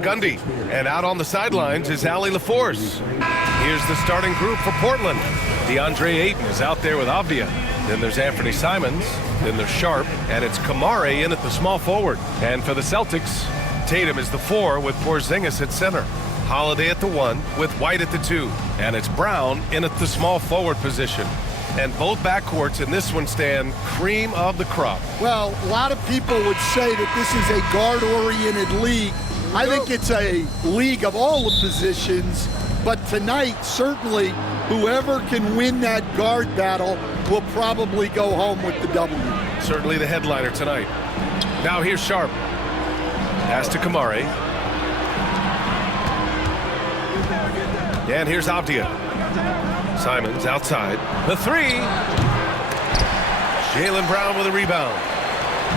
Van Gundy. And out on the sidelines is Allie LaForce. Here's the starting group for Portland. DeAndre Ayton is out there with Avdia. Then there's Anthony Simons. Then there's Sharp. And it's Kamare in at the small forward. And for the Celtics, Tatum is the 4 with Porzingis at center. Holiday at the 1 with White at the 2. And it's Brown in at the small forward position. And both backcourts in this one stand cream of the crop. Well, a lot of people would say that this is a guard-oriented league. I think it's a league of all the positions, but tonight, certainly, whoever can win that guard battle will probably go home with the W. Certainly the headliner tonight. Now here's Sharp. Pass to Kamare. And here's Avdia. Simons outside. The 3. Jaylen Brown with a rebound.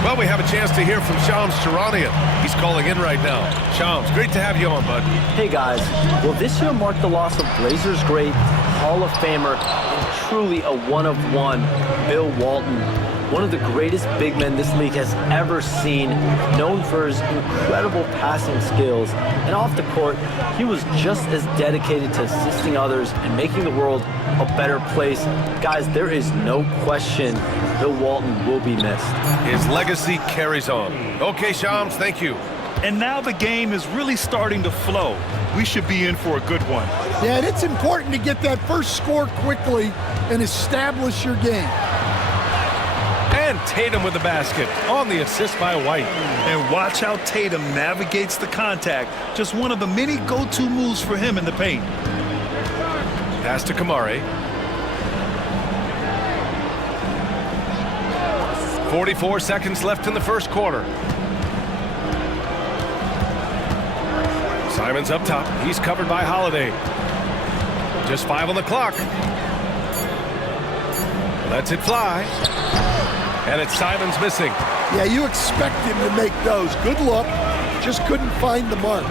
Well, we have a chance to hear from Shams Charania. He's calling in right now. Shams, great to have you on, bud. Hey, guys. Well, this year marked the loss of Blazers great, Hall of Famer, and truly a one-of-one, Bill Walton. One of the greatest big men this league has ever seen, known for his incredible passing skills. And off the court, he was just as dedicated to assisting others and making the world a better place. Guys, there is no question Bill Walton will be missed. His legacy carries on. Okay, Shams, thank you. And now the game is really starting to flow. We should be in for a good one. Yeah, and it's important to get that first score quickly and establish your game. And Tatum with the basket on the assist by White. And watch how Tatum navigates the contact. Just one of the many go-to moves for him in the paint. Pass to Kamare. 44 seconds left in the first quarter. Simons up top. He's covered by Holiday. Just 5 on the clock. Lets it fly. And it's Simons missing. Yeah, you expect him to make those. Good look. Just couldn't find the mark.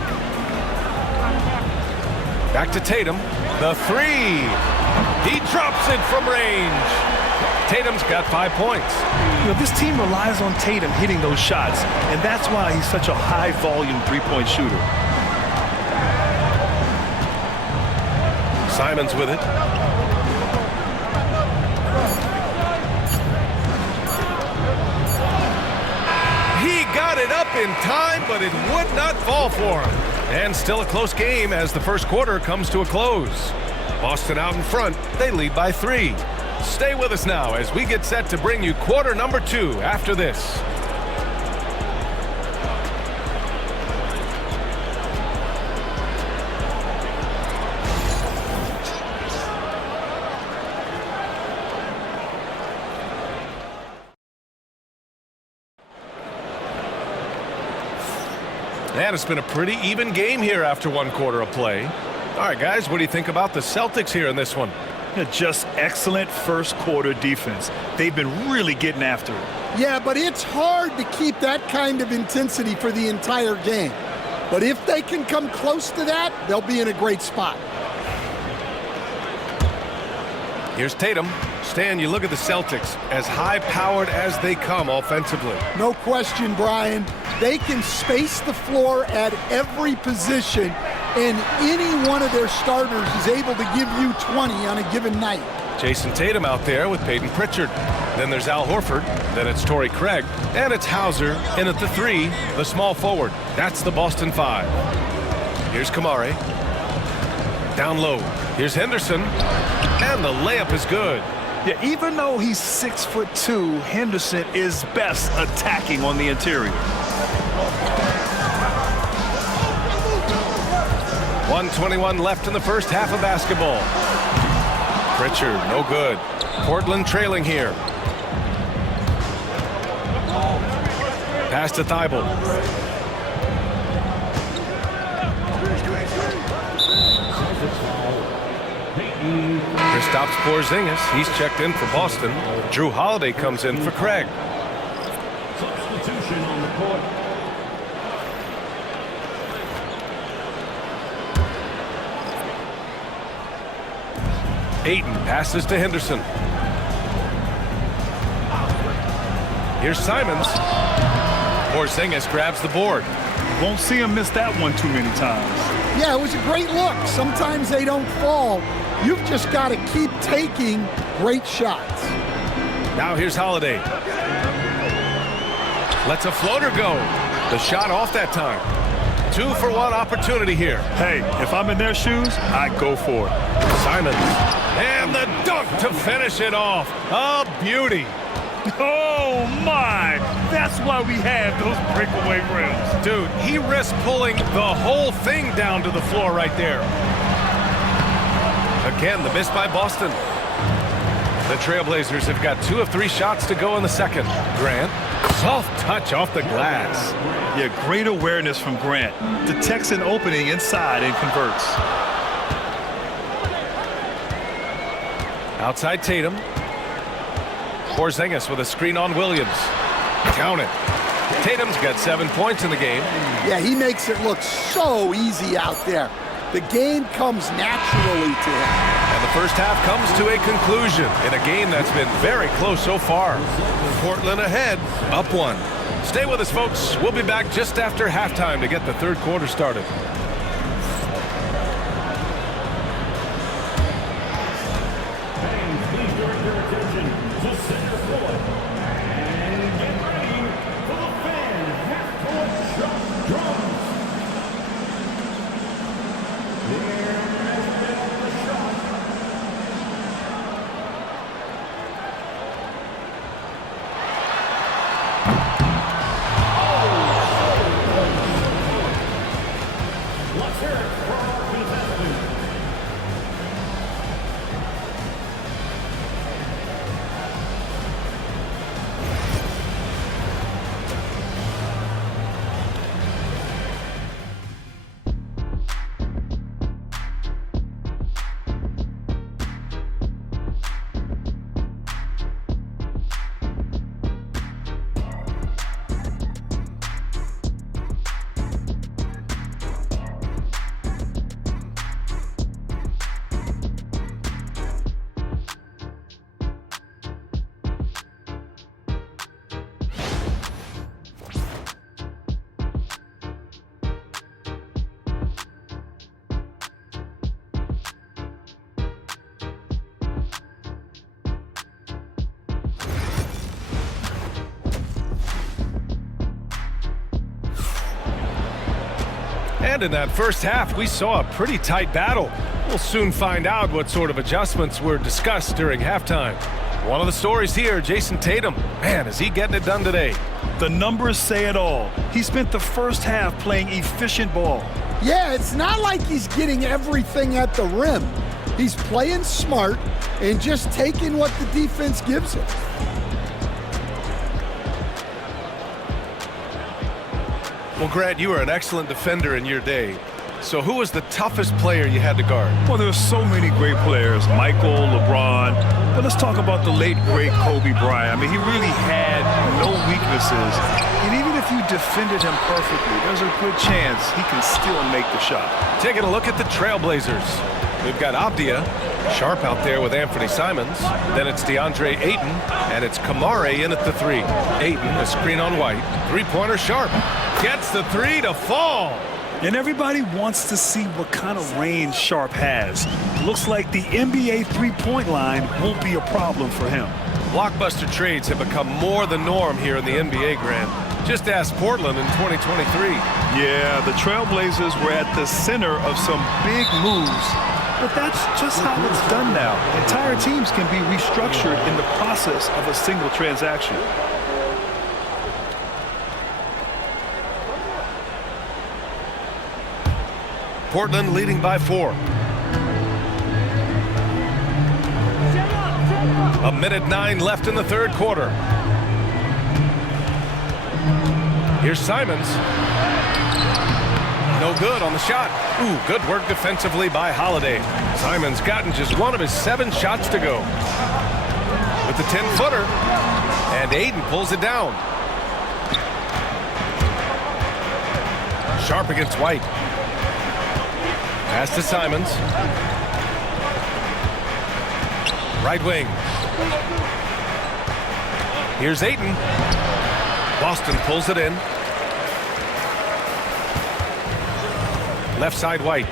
Back to Tatum. The 3. He drops it from range. Tatum's got 5 points. You know, this team relies on Tatum hitting those shots, and that's why he's such a high-volume three-point shooter. Simons with it. He got it up in time, but it would not fall for him. And still a close game as the first quarter comes to a close. Boston out in front. They lead by 3. Stay with us now as we get set to bring you quarter number 2 after this. And it's been a pretty even game here after 1 quarter of play. All right, guys, what do you think about the Celtics here in this one? Yeah, just excellent first quarter defense. They've been really getting after it. Yeah, but it's hard to keep that kind of intensity for the entire game. But if they can come close to that, they'll be in a great spot. Here's Tatum. Stan, you look at the Celtics, as high-powered as they come offensively. No question, Brian. They can space the floor at every position, and any one of their starters is able to give you 20 on a given night. Jason Tatum out there with Peyton Pritchard. Then there's Al Horford. Then it's Torrey Craig. And it's Hauser in at the 3, the small forward. That's the Boston 5. Here's Kamare. Down low. Here's Henderson. And the layup is good. Yeah, even though he's 6'2", Henderson is best attacking on the interior. 1:21 left in the first half of basketball. Pritchard, no good. Portland trailing here. Pass to Thibault. Kristaps Porzingis, he's checked in for Boston. Drew Holiday comes in for Craig. Substitution on the court. Ayton passes to Henderson. Here's Simons. Porzingis grabs the board. Won't see him miss that one too many times. Yeah, it was a great look. Sometimes they don't fall. You've just got to keep taking great shots. Now here's Holiday. Lets a floater go. The shot off that time. 2-for-1 opportunity here. Hey, if I'm in their shoes, I'd go for it. Simons. And the dunk to finish it off. A beauty. Oh, my. That's why we have those breakaway rims. Dude, he risked pulling the whole thing down to the floor right there. Again, the miss by Boston. The Trailblazers have got 2 of 3 shots to go in the second. Grant, soft touch off the glass. Yeah, great awareness from Grant. Detects an opening inside and converts. Outside Tatum. Porzingis with a screen on Williams. Count it. Tatum's got 7 points in the game. Yeah, he makes it look so easy out there. The game comes naturally to him. And the first half comes to a conclusion in a game that's been very close so far. Portland ahead, up 1. Stay with us, folks. We'll be back just after halftime to get the third quarter started. And in that first half, we saw a pretty tight battle. We'll soon find out what sort of adjustments were discussed during halftime. One of the stories here, Jason Tatum. Man, is he getting it done today. The numbers say it all. He spent the first half playing efficient ball. Yeah, it's not like he's getting everything at the rim. He's playing smart and just taking what the defense gives him. Well, Grant, you were an excellent defender in your day. So who was the toughest player you had to guard? Well, there's so many great players, Michael, LeBron, but let's talk about the late, great Kobe Bryant. I mean, he really had no weaknesses, and even if you defended him perfectly, there's a good chance he can still make the shot. Taking a look at the Trailblazers. We've got Avdia, Sharp out there with Anthony Simons. Then it's DeAndre Ayton, and it's Kamare in at the 3. Ayton, a screen on White. Three-pointer Sharp. Gets the 3 to fall. And everybody wants to see what kind of range Sharp has. Looks like the NBA three-point line won't be a problem for him. Blockbuster trades have become more the norm here in the NBA, Grant. Just ask Portland in 2023. Yeah, the Trailblazers were at the center of some big moves, but that's just how it's done now. Entire teams can be restructured in the process of a single transaction. Portland leading by 4. A minute 9 left in the third quarter. Here's Simons. No good on the shot. Ooh, good work defensively by Holiday. Simons gotten just one of his 7 shots to go. With the 10-footer. And Ayton pulls it down. Sharp against White. Pass to Simons. Right wing. Here's Ayton. Boston pulls it in. Left side White.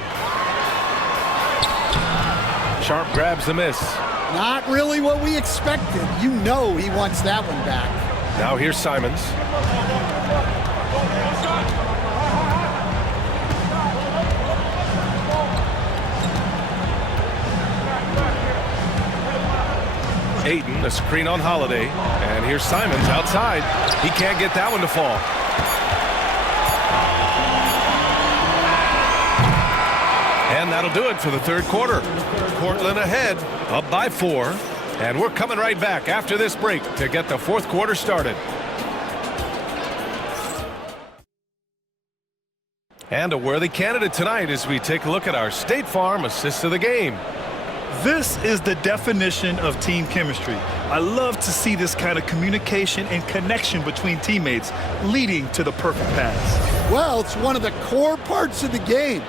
Sharp grabs the miss. Not really what we expected. You know he wants that one back. Now here's Simons. Ayton, a screen on Holiday. And here's Simons outside. He can't get that one to fall. And that'll do it for the third quarter. Portland ahead, up by 4. And we're coming right back after this break to get the fourth quarter started. And a worthy candidate tonight as we take a look at our State Farm assist of the game. This is the definition of team chemistry. I love to see this kind of communication and connection between teammates leading to the perfect pass. Well, it's one of the core parts of the game.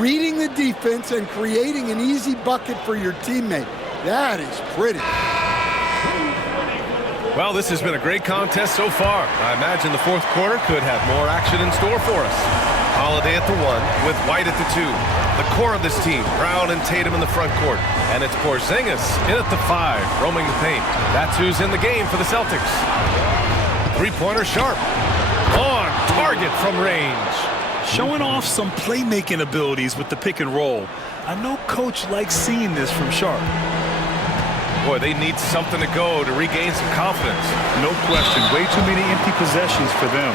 Reading the defense and creating an easy bucket for your teammate. That is pretty. Well, this has been a great contest so far. I imagine the fourth quarter could have more action in store for us. Holiday at the 1 with White at the 2. The core of this team, Brown and Tatum in the front court. And it's Porzingis in at the 5, roaming the paint. That's who's in the game for the Celtics. Three-pointer Sharp. On target from range. Showing off some playmaking abilities with the pick and roll. I know Coach likes seeing this from Sharp. Boy, they need something to go to regain some confidence. No question. Way too many empty possessions for them.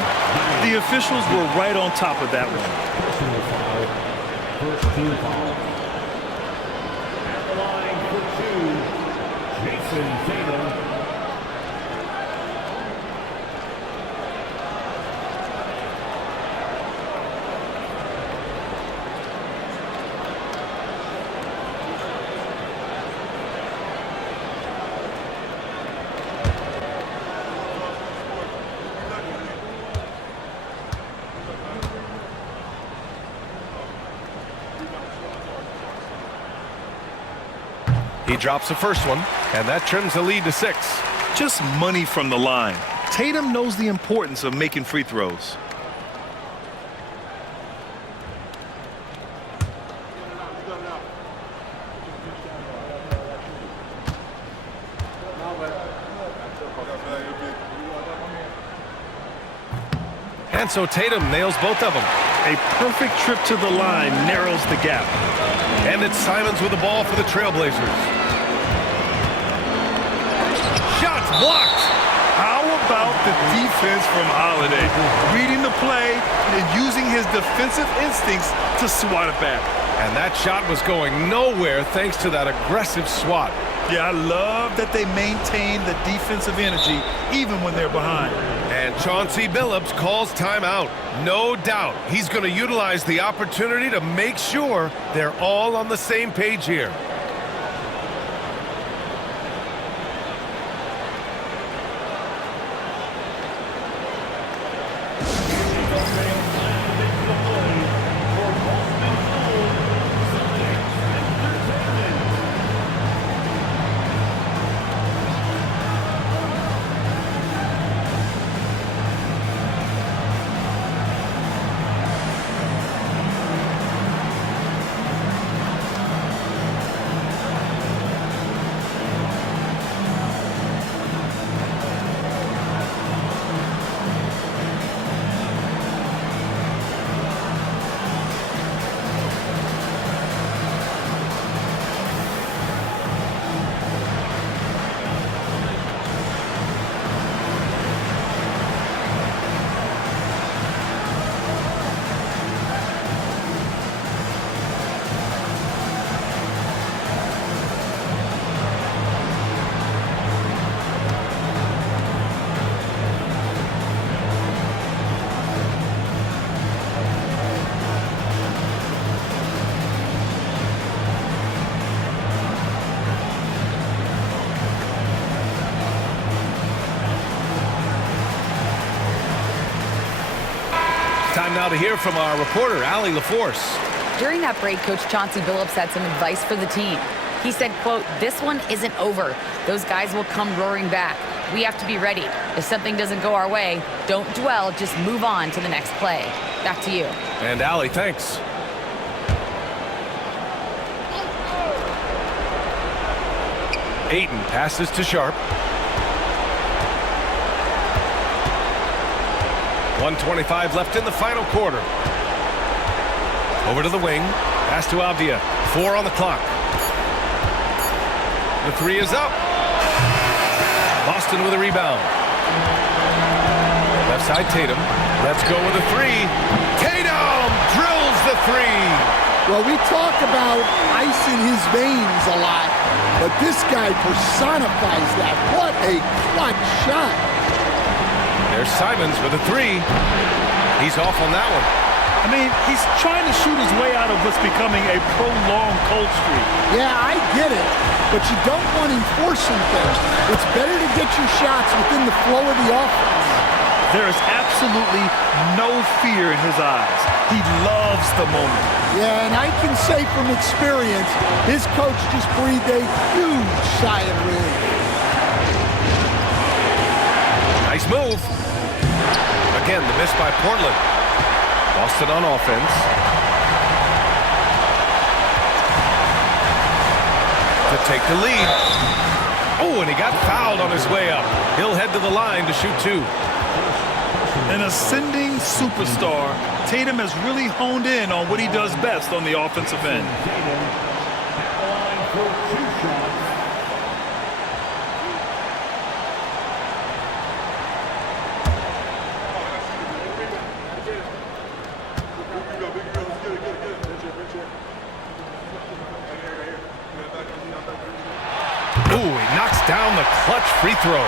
The officials were right on top of that one. First team foul. At the line for 2, Jason Tatum. He drops the first one, and that trims the lead to 6. Just money from the line. Tatum knows the importance of making free throws. And so Tatum nails both of them. A perfect trip to the line narrows the gap. And it's Simons with the ball for the Trailblazers. Shots blocked. How about the defense from Holiday? Reading the play and using his defensive instincts to swat it back. And that shot was going nowhere thanks to that aggressive swat. Yeah, I love that they maintain the defensive energy even when they're behind. And Chauncey Billups calls timeout. No doubt he's going to utilize the opportunity to make sure they're all on the same page here. Time now to hear from our reporter, Allie LaForce. During that break, Coach Chauncey Billups had some advice for the team. He said, quote, "This one isn't over. Those guys will come roaring back. We have to be ready. If something doesn't go our way, don't dwell, just move on to the next play." Back to you. And Allie, thanks. Ayton passes to Sharp. 1:25 left in the final quarter. Over to the wing. Pass to Avdia. 4 on the clock. The three is up. Boston with a rebound. Left side Tatum. Let's go with a three. Tatum drills the three. Well, we talk about ice in his veins a lot, but this guy personifies that. What a clutch shot. There's Simons with a three. He's off on that one. I mean, he's trying to shoot his way out of what's becoming a prolonged cold streak. Yeah, I get it, but you don't want him forcing things. It's better to get your shots within the flow of the offense. There is absolutely no fear in his eyes. He loves the moment. Yeah, and I can say from experience, his coach just breathed a huge sigh of relief. Nice move. Again, the miss by Portland. Boston on offense. To take the lead. Oh, and he got fouled on his way up. He'll head to the line to shoot two. An ascending superstar, Tatum has really honed in on what he does best on the offensive end. Tatum at the line for 2 shots. Ooh, he knocks down the clutch free throw.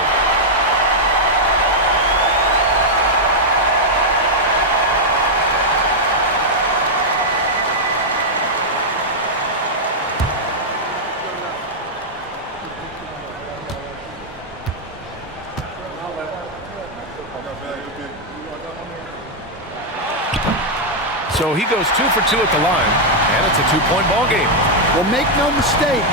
So he goes 2 for 2 at the line, and it's a 2-point ball game. Well, make no mistake,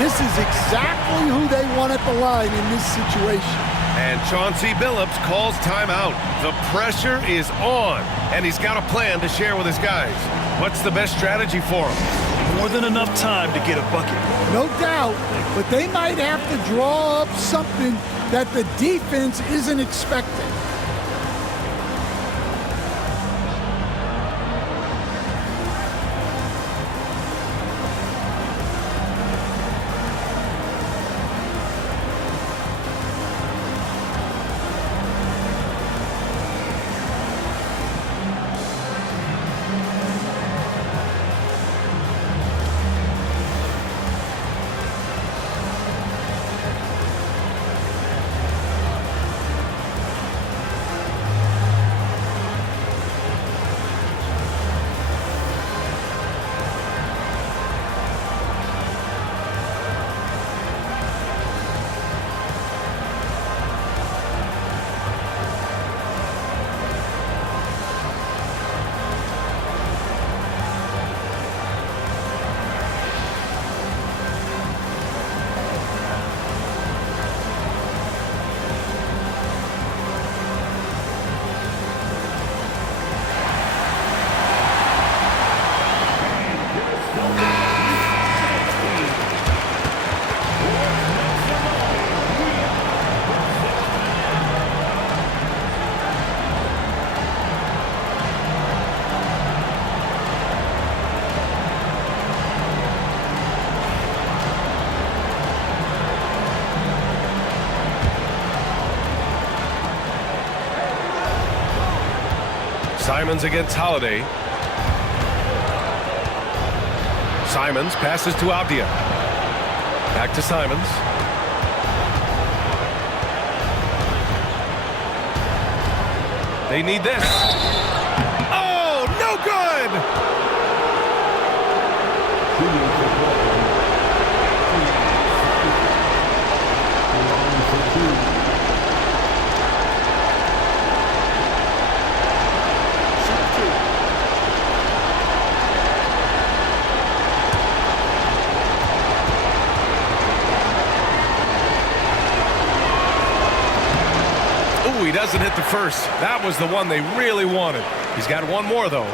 this is exactly who they want at the line in this situation. And Chauncey Billups calls timeout. The pressure is on, and he's got a plan to share with his guys. What's the best strategy for him? More than enough time to get a bucket. No doubt, but they might have to draw up something that the defense isn't expecting. Simons against Holiday. Simons passes to Avdia. Back to Simons. They need this. Oh, no good! He doesn't hit the first. That was the one they really wanted. He's got one more, though.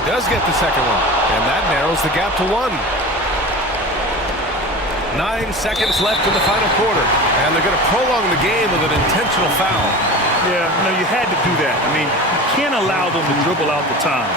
he does get the second one, and that narrows the gap to 1. 9 seconds left in the final quarter, and they're going to prolong the game with an intentional foul. Yeah, no, you had to do that. I mean, you can't allow them to dribble out the time.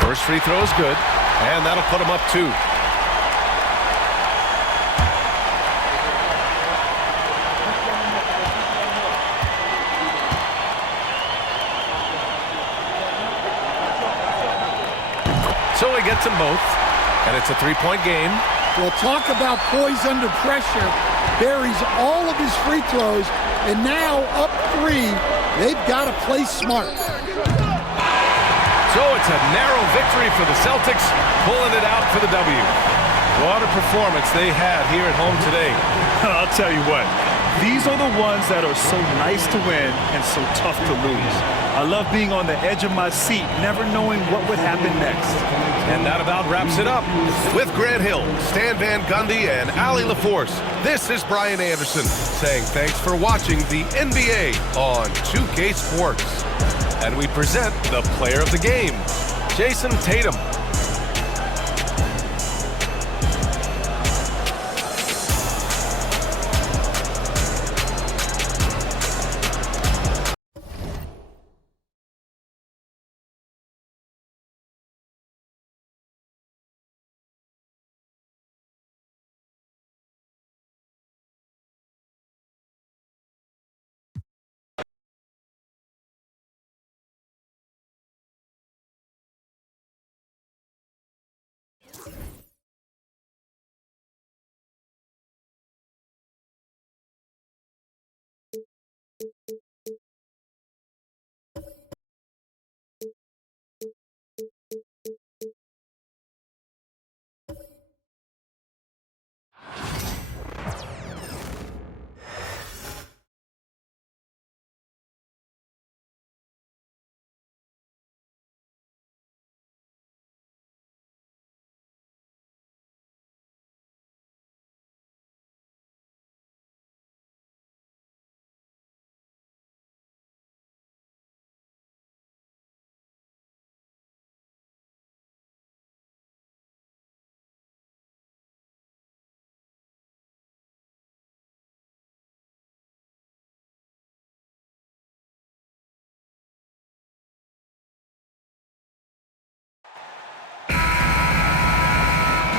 First free throw is good, and that'll put him up 2. So he gets them both, and it's a 3-point game. Well, talk about poise under pressure. Buries all of his free throws, and now up 3. They've got to play smart. So it's a narrow victory for the Celtics, pulling it out for the W. What a performance they had here at home today. I'll tell you what, these are the ones that are so nice to win and so tough to lose. I love being on the edge of my seat, never knowing what would happen next. And that about wraps it up. With Grant Hill, Stan Van Gundy, and Ali LaForce, this is Brian Anderson saying thanks for watching the NBA on 2K Sports. And we present the player of the game, Jason Tatum.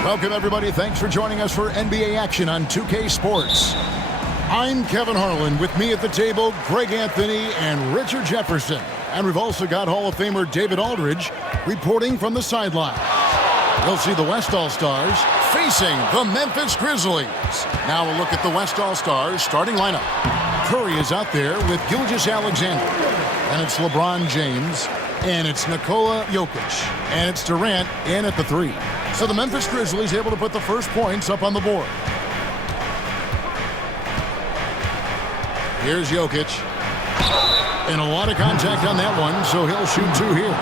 Welcome, everybody. Thanks for joining us for NBA action on 2K Sports. I'm Kevin Harlan. With me at the table, Greg Anthony and Richard Jefferson. And we've also got Hall of Famer David Aldridge reporting from the sideline. You'll see the West All-Stars facing the Memphis Grizzlies. Now a look at the West All-Stars starting lineup. Curry is out there with Gilgeous-Alexander. And it's LeBron James. And it's Nikola Jokic. And it's Durant in at the 3. So the Memphis Grizzlies able to put the first points up on the board. Here's Jokic. And a lot of contact on that one, so he'll shoot 2 here.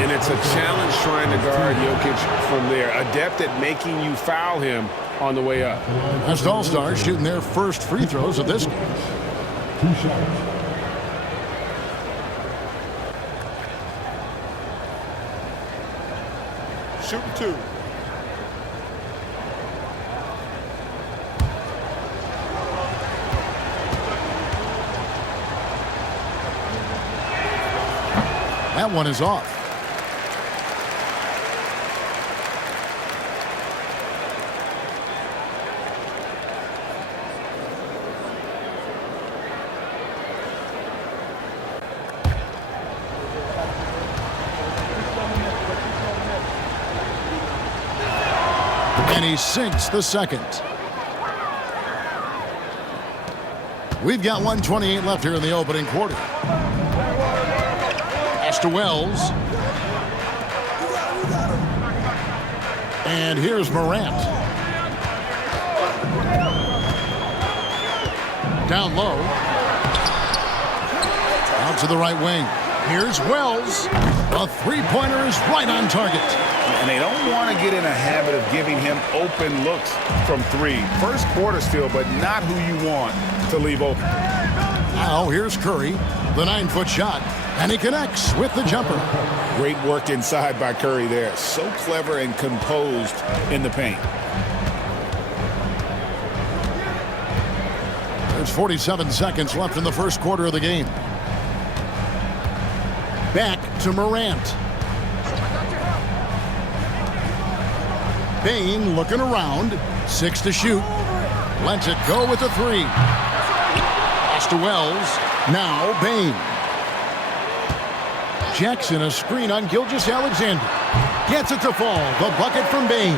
And it's a challenge trying to guard Jokic from there. Adept at making you foul him on the way up. West All-Stars shooting their first free throws of this game. 2 shots. Shooting 2. That one is off. And he sinks the second. We've got 1:28 left here in the opening quarter. Pass to Wells. And here's Morant. Down low. out to the right wing. Here's Wells. A three-pointer is right on target. And they don't want to get in a habit of giving him open looks from three. First quarter still, but not who you want to leave open. Now here's Curry, the 9-foot shot, and he connects with the jumper. Great work inside by Curry there. So clever and composed in the paint. There's 47 seconds left in the first quarter of the game. Back to Morant. Bain looking around. 6 to shoot. Lets it go with a 3. Pass to Wells. Now Bain. Jackson a screen on Gilgeous-Alexander. Gets it to fall. The bucket from Bain.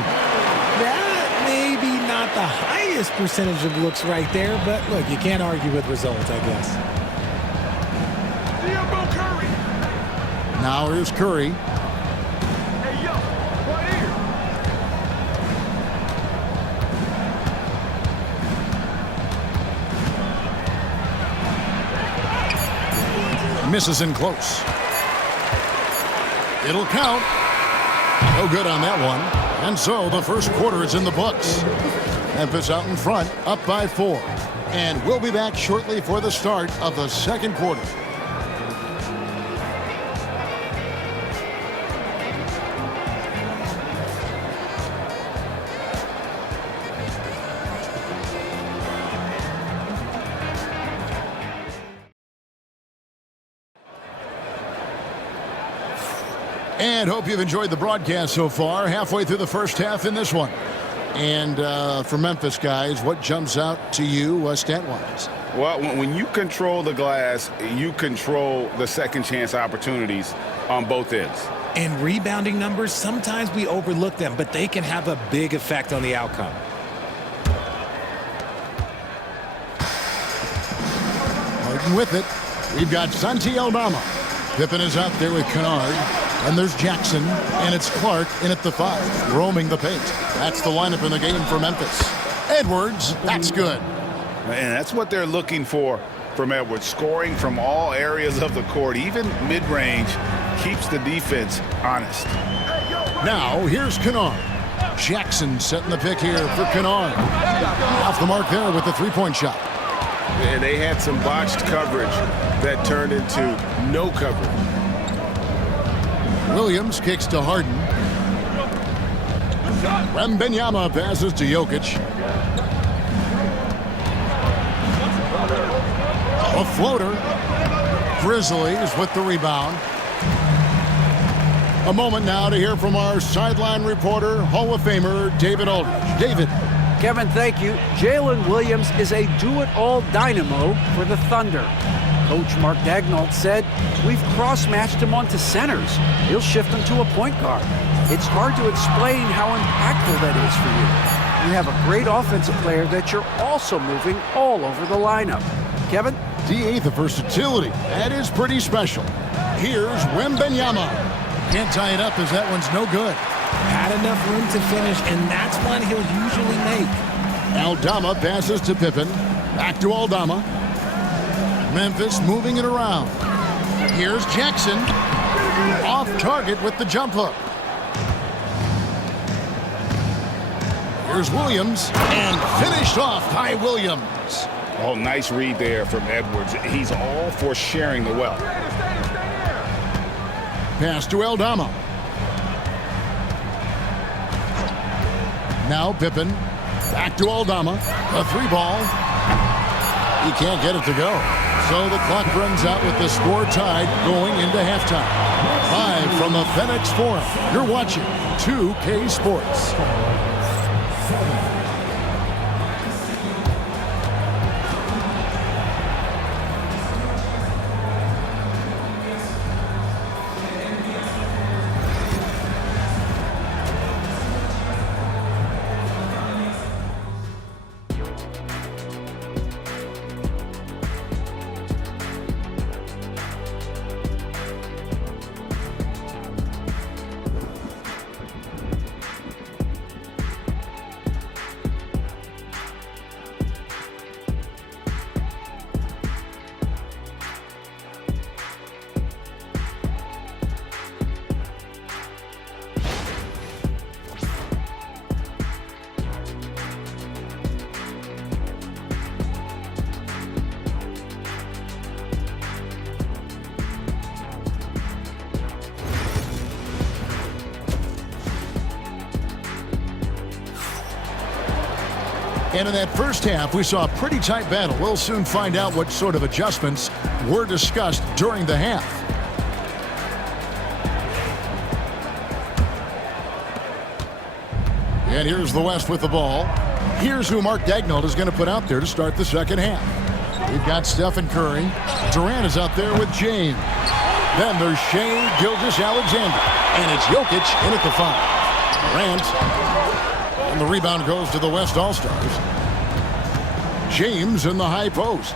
That maybe not the highest percentage of looks right there, but look, you can't argue with results, I guess. Now here's Curry. Misses in close. It'll count. No good on that one. And so the first quarter is in the books. Memphis out in front, up by 4. And we'll be back shortly for the start of the second quarter. And hope you've enjoyed the broadcast so far. Halfway through the first half in this one. And for Memphis guys, what jumps out to you stat-wise? Well, when you control the glass, you control the second chance opportunities on both ends. And rebounding numbers, sometimes we overlook them, but they can have a big effect on the outcome. Harden with it. We've got Santi Aldama. Pippen is out there with Kennard. And there's Jackson, and it's Clark in at the 5, roaming the paint. That's the lineup in the game for Memphis. Edwards, that's good. And that's what they're looking for from Edwards. Scoring from all areas of the court, even mid-range, keeps the defense honest. Now, here's Kennard. Jackson setting the pick here for Kennard. Off the mark there with the three-point shot. And they had some botched coverage that turned into no coverage. Williams kicks to Harden. Wembanyama passes to Jokic. A floater. Grizzlies with the rebound. A moment now to hear from our sideline reporter, Hall of Famer David Aldridge. David. Kevin, thank you. Jalen Williams is a do-it-all dynamo for the Thunder. Coach Mark Daigneault said, "We've cross-matched him onto centers. He'll shift him to a point guard. It's hard to explain how impactful that is for you. You have a great offensive player that you're also moving all over the lineup." Kevin? DA, the versatility. That is pretty special. Here's Wembanyama. Can't tie it up as that one's no good. Had enough room to finish, and that's one he'll usually make. Aldama passes to Pippen. Back to Aldama. Memphis moving it around. Here's Jackson. Off target with the jump hook. Here's Williams. And finished off by Williams. Oh, nice read there from Edwards. He's all for sharing the wealth. Pass to Aldama. Now Pippen. Back to Aldama. A 3-ball. He can't get it to go. So the clock runs out with the score tied going into halftime. Live from the FedEx Forum, you're watching 2K Sports. And in that first half, we saw a pretty tight battle. We'll soon find out what sort of adjustments were discussed during the half. And here's the West with the ball. Here's who Mark Daigneault is going to put out there to start the second half. We've got Stephen Curry. Durant is out there with James. Then there's Shea Gilgeous-Alexander. And it's Jokic in at the 5. Durant. And the rebound goes to the West All-Stars. James in the high post.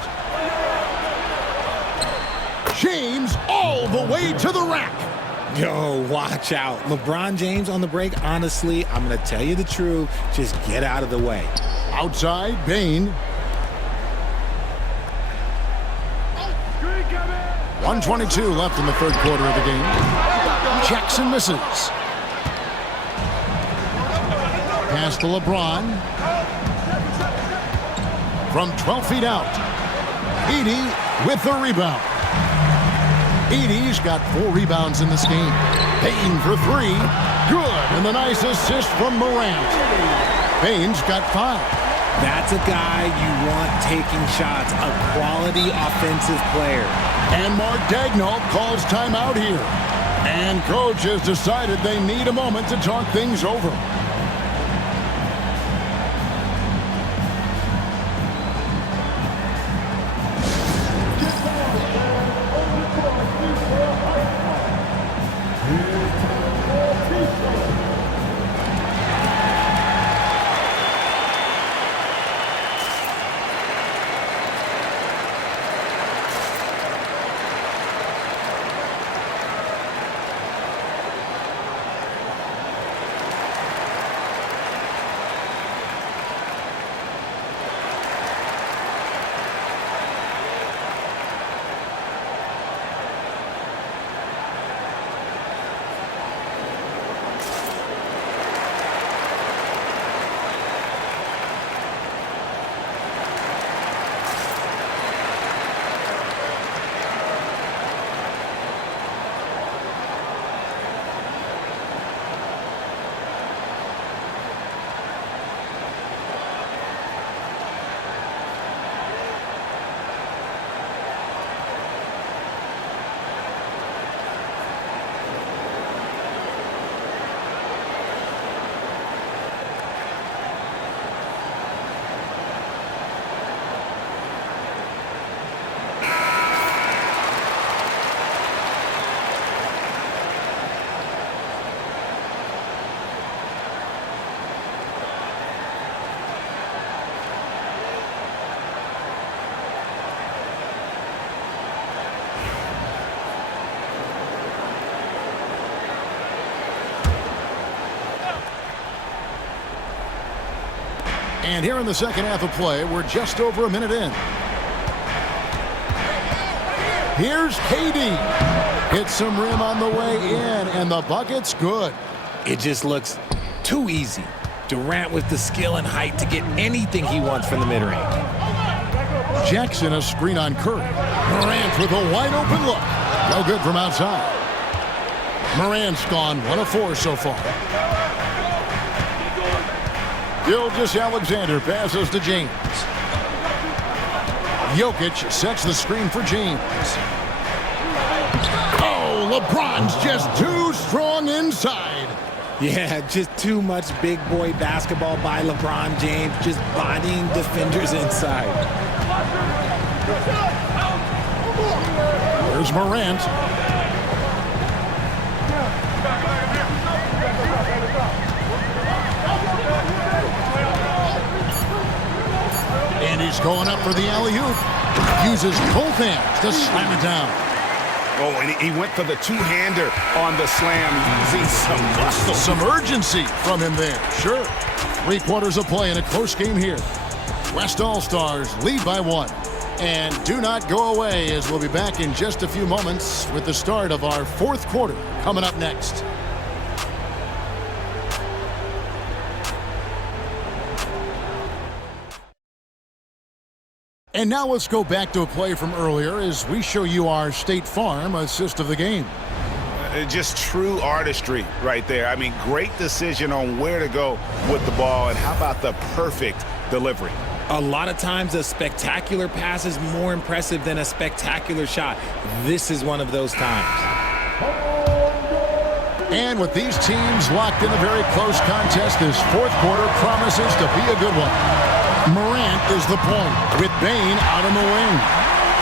James all the way to the rack. Yo, watch out. LeBron James on the break, honestly, I'm going to tell you the truth. Just get out of the way. Outside, Bane. 1:22 left in the third quarter of the game. Jackson misses. Pass to LeBron. From 12 feet out. Edey with the rebound. Edey's got 4 rebounds in this game. Payne for 3. Good. And the nice assist from Morant. Payne's got 5. That's a guy you want taking shots. A quality offensive player. And Mark Daigneault calls timeout here. And coach has decided they need a moment to talk things over. And here in the second half of play, we're just over a minute in. Here's KD. Hits some rim on the way in, and the bucket's good. It just looks too easy. Durant with the skill and height to get anything he wants from the mid-range. Jackson a screen on Curry. Morant with a wide-open look. No good from outside. Morant's gone 1 of 4 so far. Gilgeous-Alexander passes to James. Jokic sets the screen for James. Oh, LeBron's just too strong inside. Yeah, just too much big boy basketball by LeBron James, just bodying defenders inside. There's Morant. And he's going up for the alley-oop. Uses both hands to slam it down. Oh, and he went for the two-hander on the slam, using some muscle. Some urgency from him there, sure. 3 quarters of play in a close game here. West All-Stars lead by 1. And do not go away, as we'll be back in just a few moments with the start of our 4th quarter coming up next. And now let's go back to a play from earlier as we show you our State Farm assist of the game. Just true artistry right there. I mean, great decision on where to go with the ball, and how about the perfect delivery. A lot of times a spectacular pass is more impressive than a spectacular shot. This is one of those times. And with these teams locked in a very close contest, this fourth quarter promises to be a good one. Morant is the point with Bain out on the wing.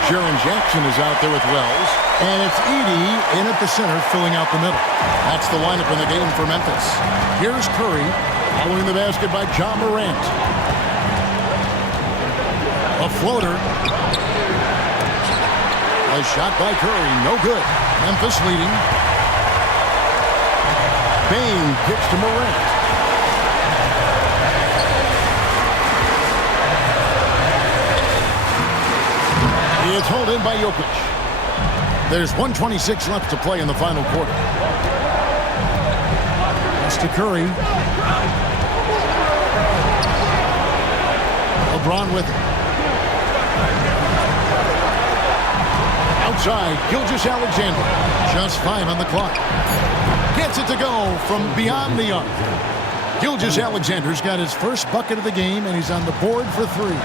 Jaren Jackson is out there with Wells. And it's Edey in at the center filling out the middle. That's the lineup in the game for Memphis. Here's Curry following the basket by John Morant. A floater. A shot by Curry. No good. Memphis leading. Bain kicks to Morant. It's hauled in by Jokic. There's 1:26 left to play in the final quarter. Pass to Curry. LeBron with it. Outside, Gilgeous-Alexander. Just 5 on the clock. Gets it to go from beyond the arc. Gilgeous-Alexander's got his first bucket of the game, and he's on the board for 3.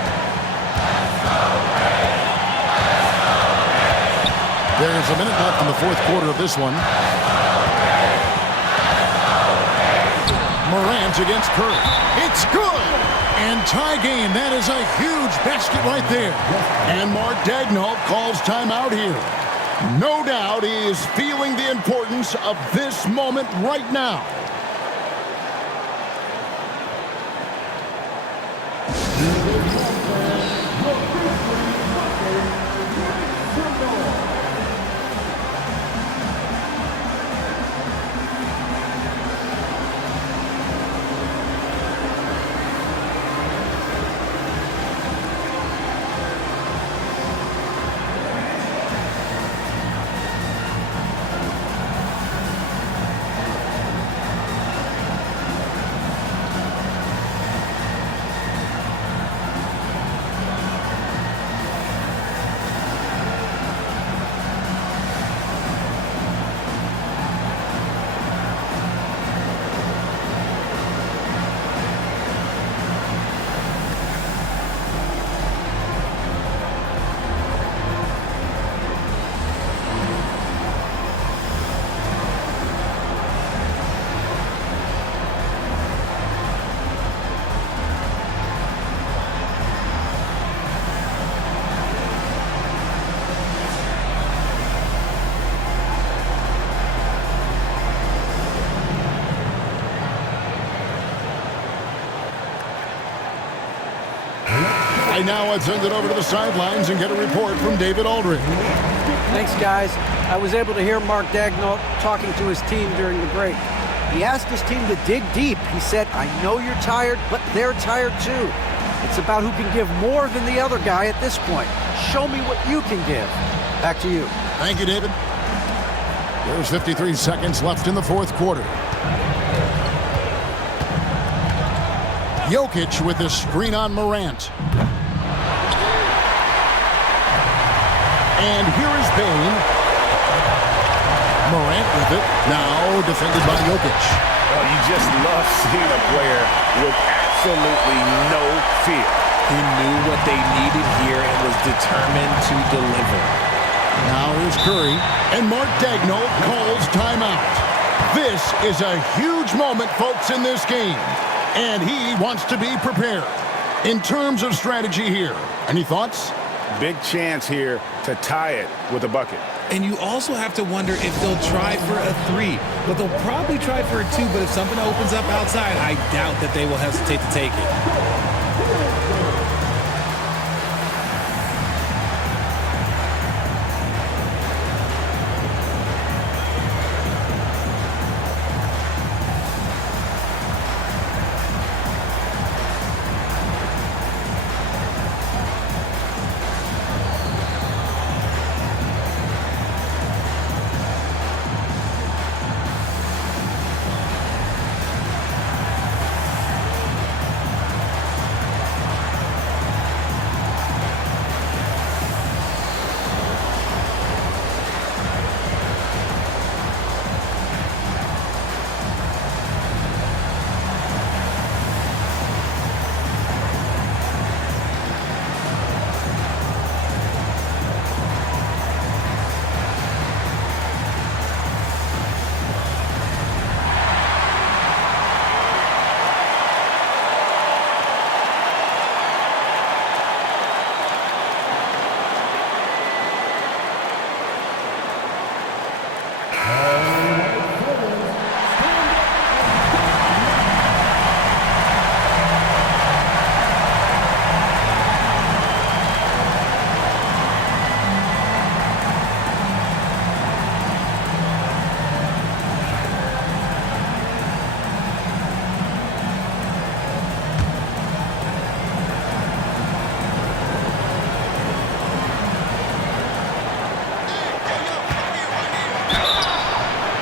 There's a minute left in the fourth quarter of this one. Morant against Curry. It's good! And tie game. That is a huge basket right there. And Mark Daigneault calls timeout here. No doubt he is feeling the importance of this moment right now. Now let's send it over to the sidelines and get a report from David Aldridge. Thanks, guys. I was able to hear Mark Daigneault talking to his team during the break. He asked his team to dig deep. He said, I know you're tired, but they're tired too. It's about who can give more than the other guy at this point. Show me what you can give. Back to you. Thank you, David. There's 53 seconds left in the fourth quarter. Jokic with the screen on Morant. And here is Bain. Morant with it. Now defended by Jokic. Oh, you just love seeing a player with absolutely no fear. He knew what they needed here and was determined to deliver. Now here's Curry. And Mark Daigneault calls timeout. This is a huge moment, folks, in this game. And he wants to be prepared. In terms of strategy here, any thoughts? Big chance here to tie it with a bucket. And you also have to wonder if they'll try for a 3. But they'll probably try for a 2. But if something opens up outside, I doubt that they will hesitate to take it.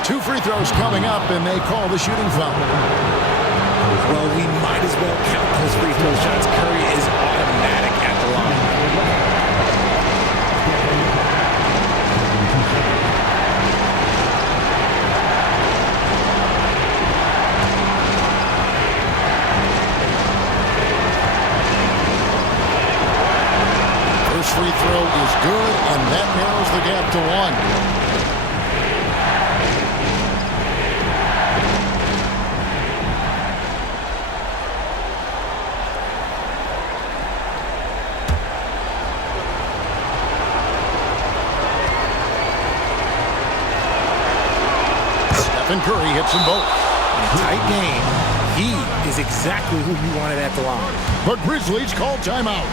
Two free throws coming up, and they call the shooting foul. Well, we might as well count those free throw shots. Curry is automatic at the line. First free throw is good, and that narrows the gap to one. And Curry hits them both. Tight game. He is exactly who you wanted at the line. The Grizzlies call timeout.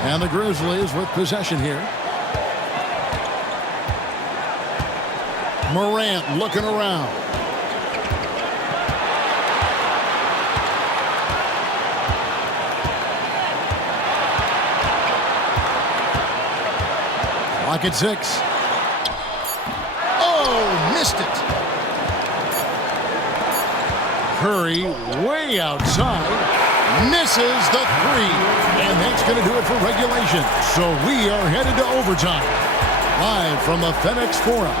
And the Grizzlies with possession here. Morant looking around. Clock at 6. Oh, missed it. Curry way outside. Misses the three. And that's going to do it for regulation. So we are headed to overtime. Live from the FedEx Forum.